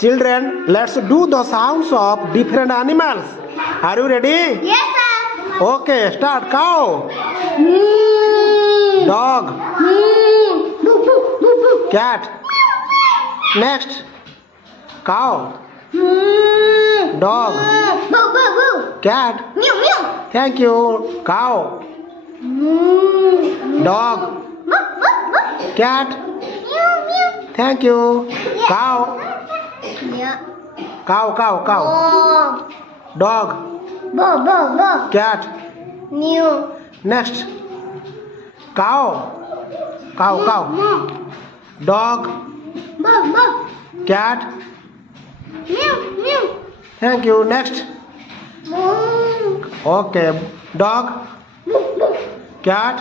Children, let's do the sounds of different animals. Are you ready? Yes, sir. Okay, start. Cow, dog, Boo, boo, boo, boo. cat. Next, cow, dog, Boo, boo, boo. cat. Meow, meow. Thank you. Cow, dog, Boo, boo, boo. cat. Meow, meow. Thank you. Cow, Yeah. cow, cow, cow. Oh. Dog, Boo, boo, boo. cat. Meow. Next, cow, cow, cow. Dog, Boo, boo. cat. Meow, meow. Thank you. Next, Boo. okay. Dog, Boo, boo. cat.